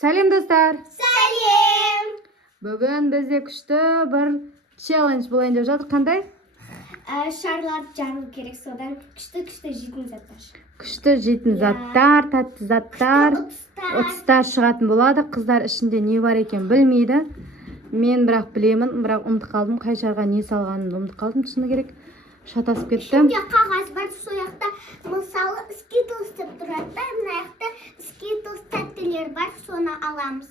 Salam do'stlar. Salam. Bugun bizda kuchli bir challenge bo'layın deb жатыр. Qanday? Sharlar jarib kerak sodan kuchli jetin zatlar. Kuchli jetin zatlar, tatlı zatlar, 30 ta шығатын bo'ladi. Qizlar ishinde ne бар ekan bilmaydi. Men biroq bilaman, biroq unutib qoldim. Qay sharga ne salganimni unutib qoldim. Shuni kerak. Shatasib ketdim. Shunga qog'oz bor, shu yoqda misoli Skittles deb turadi. Bu yoqda Skittles tatlilar bor, shuni olamiz.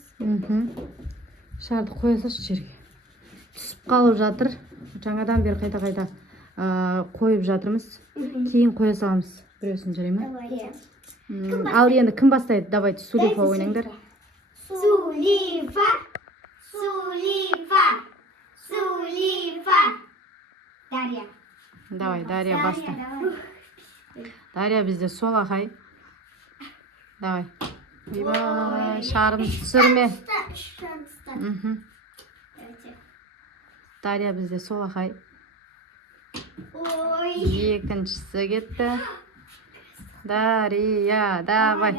Sharni qo'yasiz yerga. Түсіп қалып жатыр. Жаңадан бері қайта қойып жатырмыз. Кейін қоя саламыз. Біреусін жарай ма? Ал енді кім бастайды? Давайте Сулифа ойнаңдар. Сулифа. Дарья. Давай, Дарья баста. Дарья бізде сол ағай. Давай. Ойбай, шарымды түсірме. Дарья бізде сол ағай. Екіншісі кетті. Дарья, давай.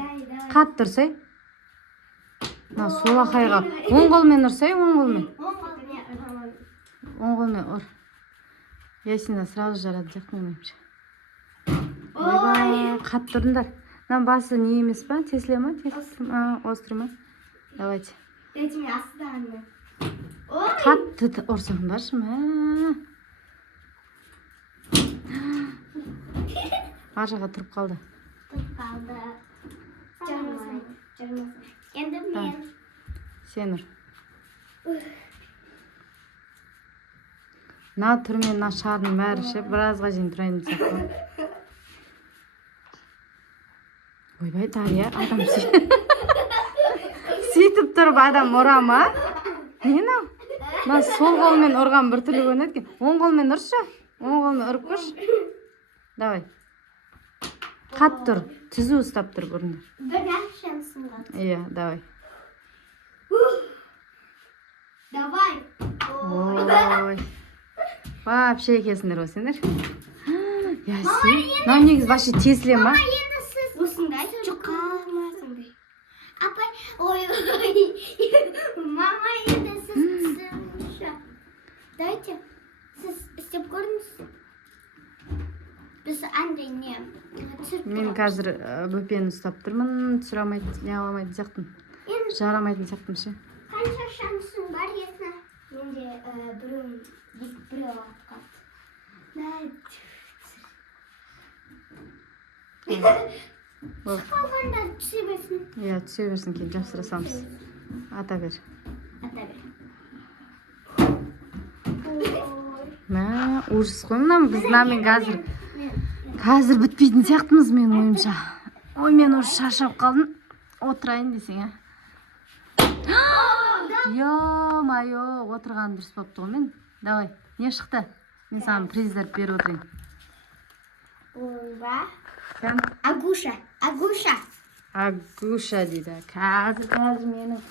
Қат тұрсай. Сол ағайға. Оң қолмен ұрсай, оң қолмен. Оң қолмен ұр. Ясина сразу жарады жақын емемші. Ойбай, қат тұрдыңдар. Басы не емес па? Тесле ма? Острый ма? Давайте. Дайте мне остану. Қатты ұрсаңдаршы ма? Ажаға тұрып қалды. Енді мен. Сен ұр. На түрмен, на шардың бәрі ше, біразға жейін тұрайын сияқты. Ойбай, Дарья, адам сөйтіп тұрып адам ұра ма? Не нау? Мен сол қолмен ұрған бір түрлі көрінеді екен. Оң қолмен ұршы. Оң қолмен ұрып көрші. Давай. Қат тұр. Түзу ұстап тұр бұрындар. Бір шансың бар. Иә, давай. Давай. Ой. Вообще екесіңдер ғой сендер. Яси. Мынау негізі вообще Тесле ма? Осындай жұқа алмасыңдай. Апай, ой. Мама, енді сіз түсіріңізші. Дайте, сіз істеп көріңіз. Біз андай не? Мен қазір бөпені ұстап тұрмын. Түсіре алмайды, не аламайды сияқтым. Жарамайтын сияқтым ше. Қанша шансың бар есіне? Менде біреу атқан. Қалғанда түсе берсін. Иә, түсе берсін, кейін жапсырасамыз. Ата бер. Мә, ужас қой мынау. Біз мынамен қазір бітпейтін сияқтымыз менің ойымша. Ой, мен уже шаршап қалдым. Отырайын десең, ә? Ё-майо, отырғаным дұрыс болыпты ғой мен. Давай, не шықты? Мен саған приздер беріп отырайын. Ойба. Кәм? Агуша. Агуша дейді. Қазір менің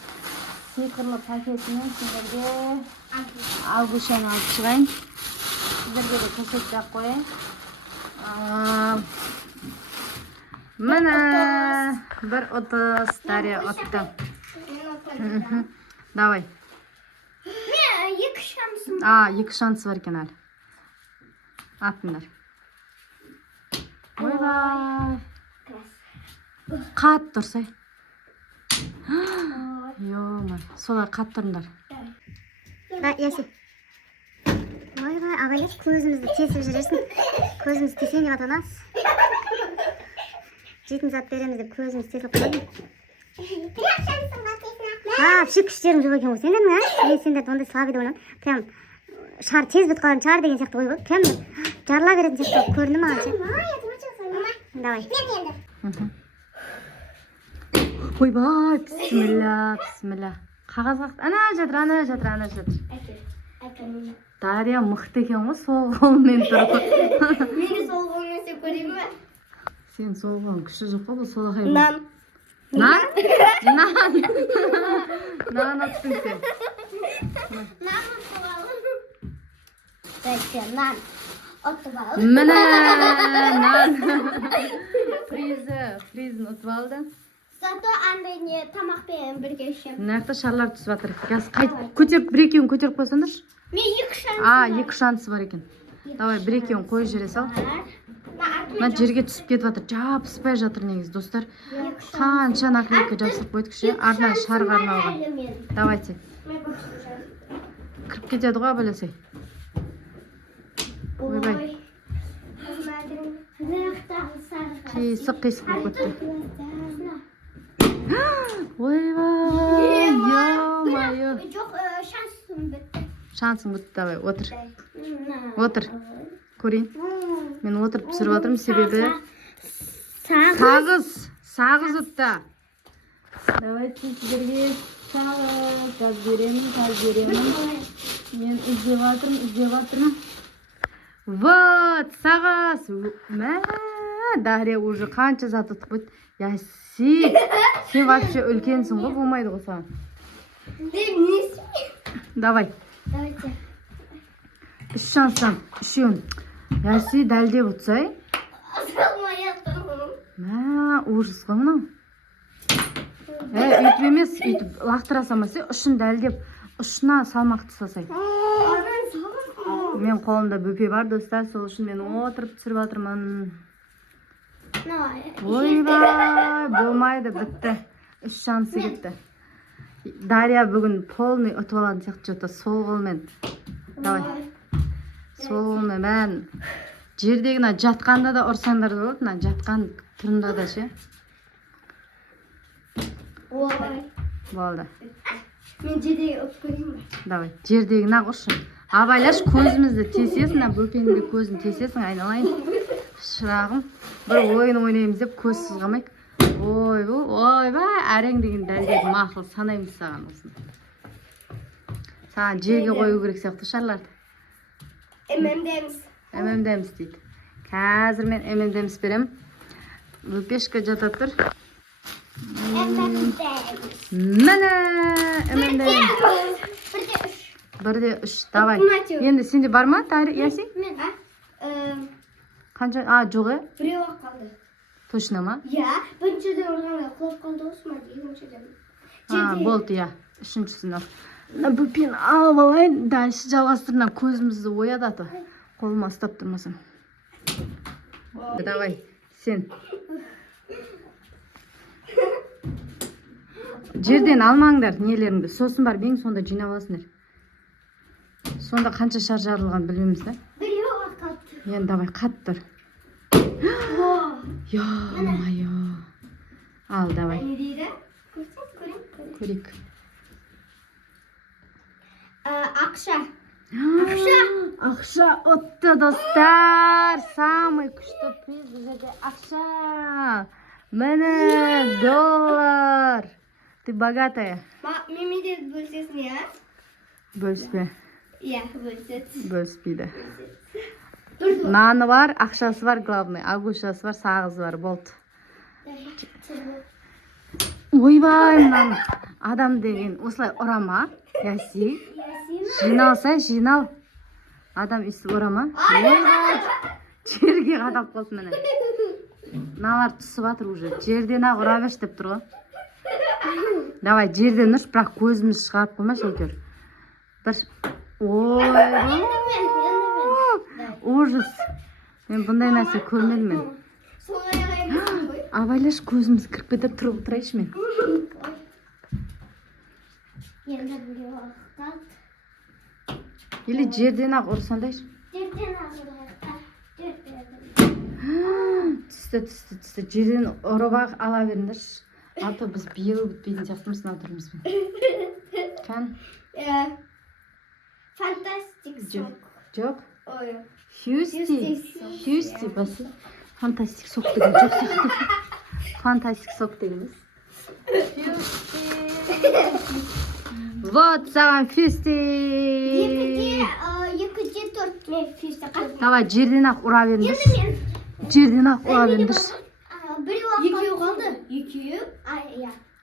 сиқырлы пакетімен сендерге Агушаны алып шығайын. Сіздерге де көрсетіп қояйын. Міне бір 30 Дарья отты. Давай. Мен екі шансым. Екі шансы бар екен әлі. Атыңдар. Ойбай. Қат тұрсай. Ё-май, солай қат тұрыңдар. Яси. Ойбай, абайлес көзімізді тесіп жүресің. Көзіміз тесен деп атанасыз. Жетін зат береміз деп көзіміз тесіп қойды. Пшик күштерің жоқ екен ғой сендердің, ә? Мен сендерді ондай слабый деп ойлаймын. Прям шар тез бітіп қалған шар деген сияқты ой ғой. Прям жарыла беретін сияқты көрінді маған ше. Давай. Ойбай, бісміллә. Қағаз қақты. Ана жатыр. Дарья мықты екен ғой, сол қолмен тұрып. Мені сол қолмен істеп көрейін бе? Сен сол қолың күші жоқ қой, бұл сол ағай. Нан. Нан аттың сен. Нан ұтып алып. Дайте, нан ұтып алып. Міне, нан. Фризін ұтып алды. Зато андай не тамақпен бірге ішемін. Мына жақта шарлар түсіп жатыр. Қазір қайтып көтеріп бір екеуін көтеріп қойсаңдаршы. Мен екі шанс Екі шансы бар екен. Давай бір екеуін қойып жібере сал. Мына жерге түсіп кетіп жатыр. Жабыспай жатыр негізі достар. Қанша наклейка жасап қойдық ше. Арнайы шарға арналған. Давайте. Кіріп кетеді ғой бәлесей. Ойбай. Қисық болып кетті. Ойбай, ё-моё. Жоқ, шансым бітті. Шансың бітті, давай, отыр. Отыр. Көрейін. Мен отырып пісіріп жатырмын, себебі сағыз ұтты. Давайте сіздерге сағыз беремін. Мен іздеп жатырмын. Вот, сағыз. Мә, Дарья уже қанша зат ұтып қойды. Яси, сен вообще үлкенсің ғой, болмайды ғой саған. Давай. Давайте. Үш шанстан, үшеуін. Яси, дәлдеп ұтсай. Мә, ужас қой мынау. Үйтіп емес, үйтіп лақтыра салмасай, ұшын дәлдеп, ұшына салмақты салсай. Мен қолымда бөпе бар, достар, сол үшін мен отырып түсіріп жатырмын. Ойбай, болмайды, бітті. Үш шансы кетті. Дарья бүгін полный ұтып алатын сияқты жота, сол қолмен. Давай. Сол қолмен бән. Жердегіна жатқанда да ұрсаңдар да болады, жатқан тұрында да ше. Болды. Мен жердегі ұтып көрейін бе? Давай, жердегіна ұршы. Абайлаш, көзімізді тесесің, бөпенің де көзін тесесің, айналайын. Шырағым, бір ойын ойнаймыз деп көзсіз қалмайық. Ойбай, әрең деген дәлдеп мақыл санаймыз саған осыны. Саған жерге қою керек сияқты шарларды. ММДМС дейді. Қазір мен ММДМС берем. Бөпешка жатып тұр. Міне, ММДМС. Бірде үш. Давай. Енді сенде бар ма, Яси? Мен, Қанша? Жоқ, біреу қалды. Точно ма? Біріншіден ұрғанға құлап қалды осы ма, екіншіден. Болды, үшіншісін ал. Бөпені алып алайын, дальше жалғастырынан көзімізді оядаты. Қолыма ұстап тұрмасам. Давай, сен. Жерден алмаңдар нелеріңді. Сосын бар бең, сонда жинап аласыңдар. Сонда қанша шар жарылған білмейміз да? Біреу қалды. Енді давай, қаттыр. Ё-моё. Ал, давай. Не дейді? Көрейік. Ақша. Ақша ұтты, достар. Самый күшті приз біздерде ақша. Міне, $. Ты богатая. Мемеде бөлсесің, я? Бөліспе. Бөлсет. Бөліспейді. Наны бар, ақшасы бар, главный. Агушасы бар, сағызы бар, болды. Ойбай, мынаны адам деген осылай ұрама. Яси. Жинал. Адам үсіп ұрама. Ойбай, жерге қадап қалды міне. Налар түсіп атыр уже. Жерден ақ ұра беш деп тұр ғой. Давай, жерден ұш, бірақ көзіміз шығарып қоймаш әйтеуір. Бір. Ойбай. Ужас. Мен бұндай нәрсе көрмедім мен. Абайлаш, көзіміз кіріп кетіп тұрып тұрайшы мен. Или жерден ақ ұрсандайшы. Түсті. Жерден ұрып ақ ала беріңдерші. Аты біз биыл бітпейтін сияқтымыз мына тұрмызбен. Кән? Фантастик сок. Жоқ. Ой. Хьюсти басы. Фантастик сок деген жоқ сияқты. Фантастик сок дегенбіз. Вот саған фюсти. Екіде төрт мен фюсти қалды. Давай, жерден ақ ұра беріңдерші. Жерден ақ ұра беріңдерші. Екеу қалды. Екеу?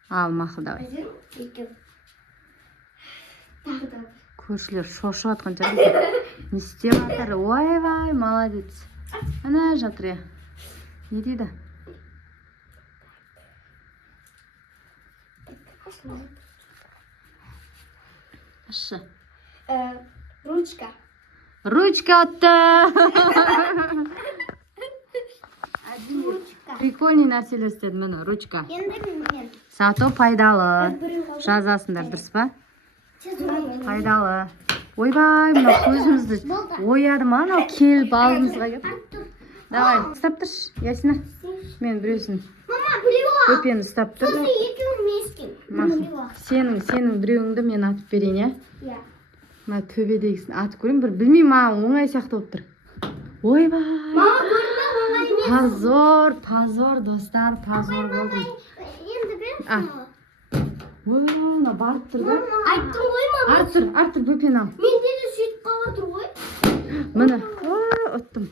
Ал, мақыл, давай. Екеу. Көршілер шошып атқан жарайды. Не істеп жатыр? Ойбай, молодец. Ана жатыр я. Не дейді? Ашы. Ручка. Ручка отты. Ручка. Прикольный нәрселер істедім, міне, ручка. Енді мен. Сату пайдалы. Жазасыңдар, дұрыс па? Пайдалы. Ойбай, мына көзімізді ояды ма, анау келіп алдымызға кеп. Давай, ұстап тұршы, Ясина. Мен біреусін Мама, біреу. өпені ұстап тұр. Сосын екеуін мен істеймін. Мақұл. Сенің біреуіңді мен атып берейін, иә? Иә. Мына төбедегісін атып көрейін, бір білмеймін, маған оңай сияқты болып тұр. Ойбай. Мама, көрді оңай емес. Позор, достар, позор болды. Енді бересің. Ой, мына барып тұр да. Айттым ғой мама. Артыр, бөпені ал. Менде де сөйтіп қалып тұр ғой. Міне, ұттым.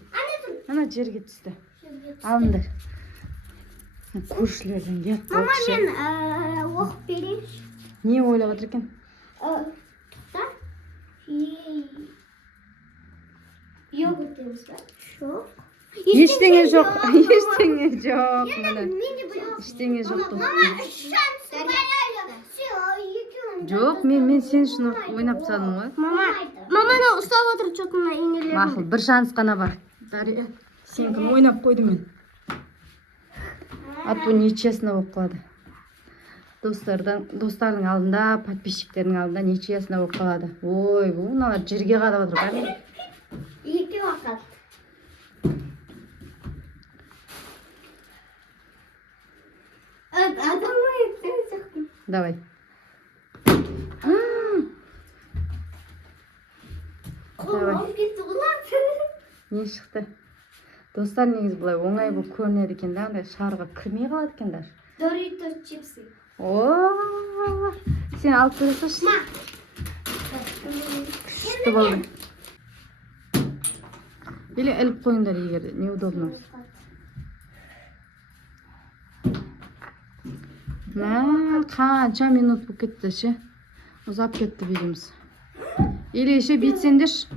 Ана жерге түсті. Алыңдар. Көршілерден кеп Мама, оқшы. мен оқып берейінші. Не ойлап отыр екен? Тоқта. Йогурт емес па? Жоқ. Ештеңе жоқ. Ештеңе жоқ. Енді Міне. мен де білемін. Ештеңе жоқ. Мама, үш шанс бар. Все, екеуін. Жоқ, мен сен үшін ойнап тастадым ғой. Маманы ұстап отыр чотына инелерін. Мақұл, бір шанс қана бар. Дария, сен кім ойнап қойдың мен? А то нечестно болып қалады. Достардың алдында, подписчиктердің алдында нечестно болып қалады. Ой, бұл мыналар жерге қадап отыр. Қане? Екі уақыт. Адамай сен шықтың. Давай. Қолым кетті ғылап. Не шықты? Достар негізі бұлай оңай болып көрінеді екен да, андай шарға кірмей қалады екен даже. Доритос чипсы. О, сен алып көресің. Күшті болды. Или іліп қойыңдар егер неудобно. Қанша минут болып кетті ше. Ұзап кетті видеомыз. Или еще бүйтсеңдерші.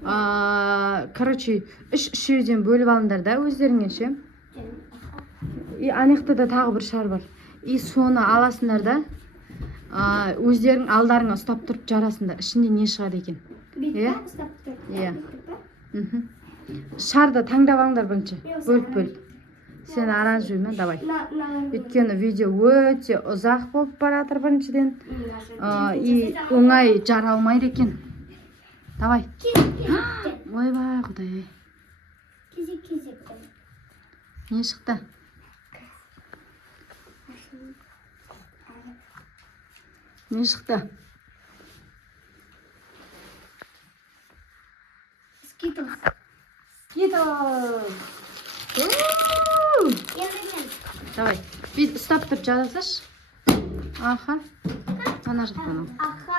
Короче, үшеуден бөліп алыңдар да өздеріңе ше. И анекта да тағы бір шар бар. И соны аласыңдар да өздерің алдарыңа ұстап тұрып жарасыңдар. Ішінде не шығады екен? Иә? Иә. Шарды таңдап алыңдар бірінші. Бөліп. Сен оранжевый, давай. Өйткені видео өте ұзақ болып баратыр біріншіден. И оңай жара алмайды екен. Давай. Ойбай, құдай. Кезек. Не шықты? Не шықты? Скитлс. Енді мен. Давай. Бүйтіп ұстап тұрып жазасаш. Аха. Ана жақтан ал. Аха.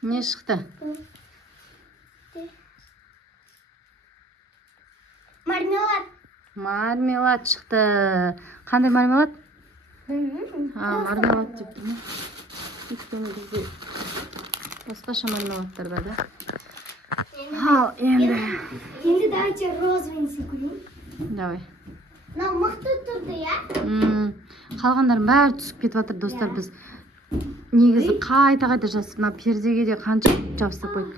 Не шықты? Мармелад. Мармелад шықты. Қандай мармелад? Мармелад деп тұр ма? Өйткені бізде басқаша мармеладтар бар да. Ал, енді. Енді давайте розовый секунд. Давай. Мынау мықты тұрды, иә? Қалғандардың бәрі түсіп кетіп жатыр, достар. Біз негізі қайта жазып, мына пердеге де қанша жабыстырып қойдық.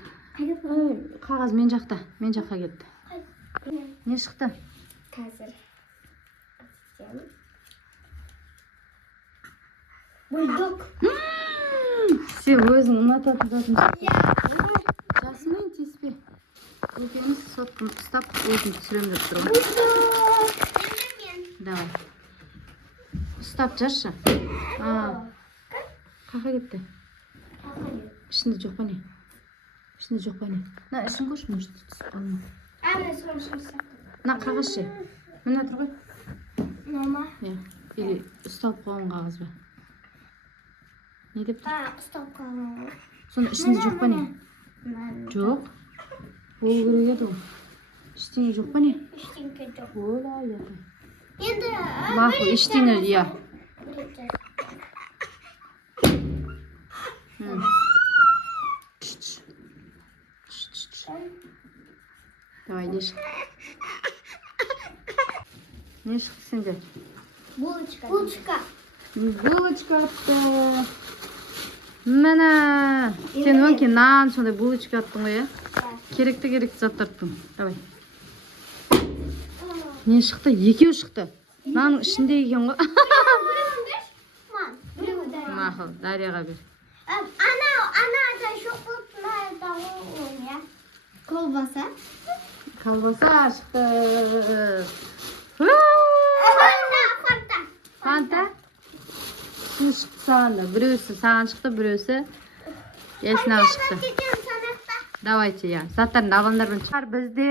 Қағаз мен жаққа кетті. Не шықты? Қазір. Бульдог. Сен өзің ұнататын затың. Жасымен теспе. Өкеміз соттың ұстап, өзін түсірем деп тұру. Давай. Ұстап жаршы. Қақа кетті. Ішінде жоқ па не? На, ішін қош, может, түсіп қалма. На, қағаз ше. Мына тұр ғой. Мама. Или ұстап қойған қағаз ба? Не деп тұр? Ұстап қалған. Сонда ішінде жоқ па не? Жоқ. Ол керек еді ғой. Ештеңе жоқ па не? Ештеңе жоқ. Ола, япай. Енді... Мақұл, ештеңе, иә. Давай, не шықты? Не шықты сенде? Булочка. Булочка атты. Міне. Сен өңке нан сондай булочка аттың ғой, Керекті заттардың. Давай. Не шықты? Екеу шықты. Нанның ішінде екен ғой. Мақыл, Дарияға бер. Ана да жоқ болып да колбаса. Колбаса шықты. Фанта? Су шықты саған да. Біреусі саған шықты, біреусі Ясинаға шықты. Давайте, я. Заттарын алғандармен шығар. Бізде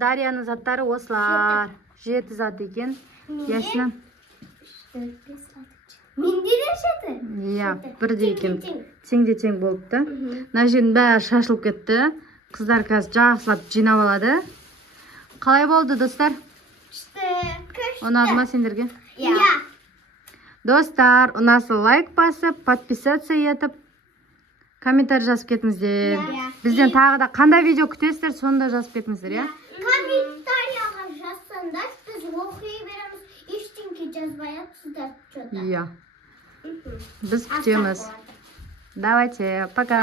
Дарияның заттары осылар. 7 зат екен. Ясина? Менде де жеті. Иә, бірде екен. Тең болыпты. Мына жердің бәрі шашылып кетті. Қыздар қазір жақсылап жинап алады. Қалай болды, достар? Ұнады ма сендерге? Иә. Достар, ұнаса лайк басып, подписаться етіп, комментарий жазып кетіңіздер. Бізден тағы да қандай видео күтесіздер, соны да жазып кетіңіздер, иә? Комментарияға жазсаңдар, біз оқи береміз. Ештеңке жазбай атсыздар. Иә. Біз күтеміз. Давайте, пока.